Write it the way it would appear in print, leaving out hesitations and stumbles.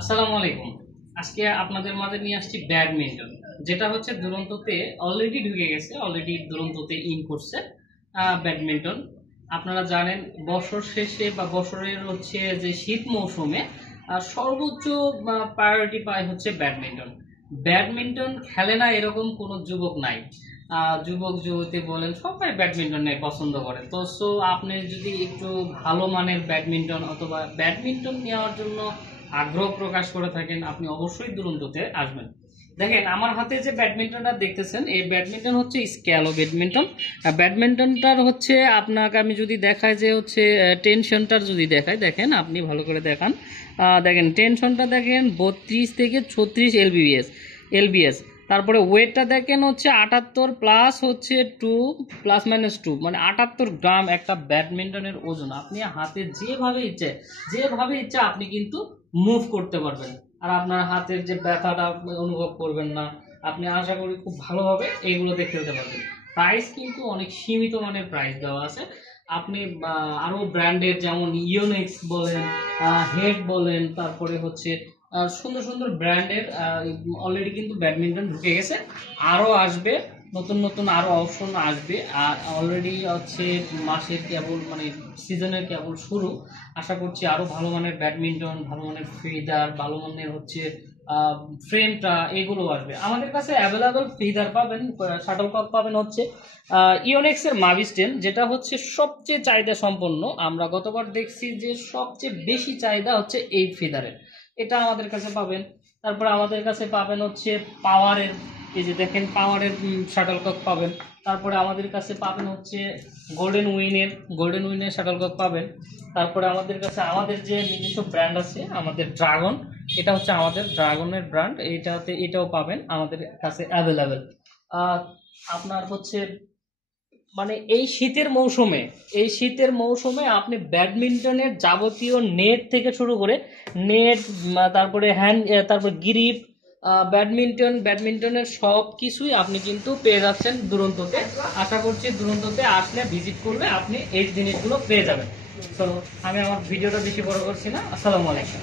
আসসালামু আলাইকুম। আজকে আপনাদের মাঝে নিয়ে আসছি ব্যাডমিন্টন, যেটা হচ্ছে দুরন্ততে অলরেডি ঢুকে গেছে, অলরেডি দুরন্ততে ইন করছে। ব্যাডমিন্টন আপনারা জানেন বছর শেষে বা বছরের হচ্ছে যে শীত মৌসুমে সর্বোচ্চ প্রায়োরিটি পায় হচ্ছে ব্যাডমিন্টন। ব্যাডমিন্টন খেলে না এরকম কোনো যুবক নাই। যুবক যুবতী বলেন সবাই ব্যাডমিন্টন পছন্দ করে। তো সো আপনি যদি একটু ভালো মানের ব্যাডমিন্টন অথবা ব্যাডমিন্টন নেওয়ার জন্য আগ্রহ প্রকাশ করে থাকেন, আপনি অবশ্যই দুরন্ততে আসবেন। দেখেন আমার হাতে যে ব্যাডমিন্টনটা দেখতেছেন, এই ব্যাডমিন্টন হচ্ছে স্ক্যালো ব্যাডমিন্টন। ব্যাডমিন্টনটার হচ্ছে আপনাকে আমি যদি দেখাই যে হচ্ছে টেনশনটার যদি দেখাই, দেখেন আপনি ভালো করে দেখান। দেখেন টেনশনটা দেখেন 32 থেকে 36 এলবিএস। তারপরে ওয়েটটা দেখেন হচ্ছে 78 প্লাস হচ্ছে 2 প্লাস মাইনাস 2, মানে 78 গ্রাম একটা ব্যাডমিন্টনের ওজন। আপনি হাতে যেভাবে ইচ্ছে আপনি কিন্তু মুভ করতে পারবেন, আর আপনার হাতের যে ব্যথাটা অনুভব করবেন না। আপনি আশা করি খুব ভালোভাবে এইগুলোতে খেলতে পারবেন। প্রাইস কিন্তু অনেক সীমিত মানের প্রাইস দেওয়া আছে। আপনি আরো ব্র্যান্ডের যেমন ইওনেক্স বলেন, হেড বলেন, তারপরে হচ্ছে সুন্দর সুন্দর ব্র্যান্ডের অলরেডি কিন্তু ব্যাডমিন্টন ঢুকে গেছে, আরো আসবে, নতুন নতুন আরো অপশন আসবে। আর অলরেডি হচ্ছে মাসের কেবল মানে সিজনের কেবল শুরু। আশা করছি আরো ভালো মানের ব্যাডমিন্টন, ভালো মানের ফিদার, ভালো মানের হচ্ছে ফ্রেমটা, এগুলো আসবে আমাদের কাছে। অ্যাভেলেবল ফিদার পাবেন, শাটলকক পাবেন হচ্ছে ইওনেক্স এর মাভিস 10, যেটা হচ্ছে সবচেয়ে চাহিদা সম্পন্ন। আমরা গতবার দেখছি যে সবচেয়ে বেশি চাহিদা হচ্ছে এই ফিদারের, এটা আমাদের কাছে পাবেন। তারপর আমাদের কাছে পাবেন হচ্ছে পাওয়ারের, এই যে দেখেন পাওয়ারের শাটলকক পাবেন। তারপরে আমাদের কাছে পাবেন হচ্ছে গোল্ডেন উইনের শাটলকক পাবেন। তারপরে আমাদের কাছে আমাদের যে নিজস্ব ব্র্যান্ড আছে, আমাদের ড্রাগন, এটা হচ্ছে আমাদের ড্রাগনের ব্র্যান্ড, এটাও পাবেন আমাদের কাছে অ্যাভেলেবেল। আপনার হচ্ছে মানে এই শীতের মৌসুমে আপনি ব্যাডমিন্টনের যাবতীয় নেট থেকে শুরু করে নেট, তারপরে তারপর গ্রিপ, ব্যাডমিন্টনের সব কিছুই আপনি কিন্তু পেয়ে যাচ্ছেন দুরন্ততে। আশা করছি দুরন্ততে আসলে ভিজিট করলে আপনি এই জিনিসগুলো পেয়ে যাবেন। তো আমি আমার ভিডিওটা বেশি বড় করছি না। আসসালামু আলাইকুম।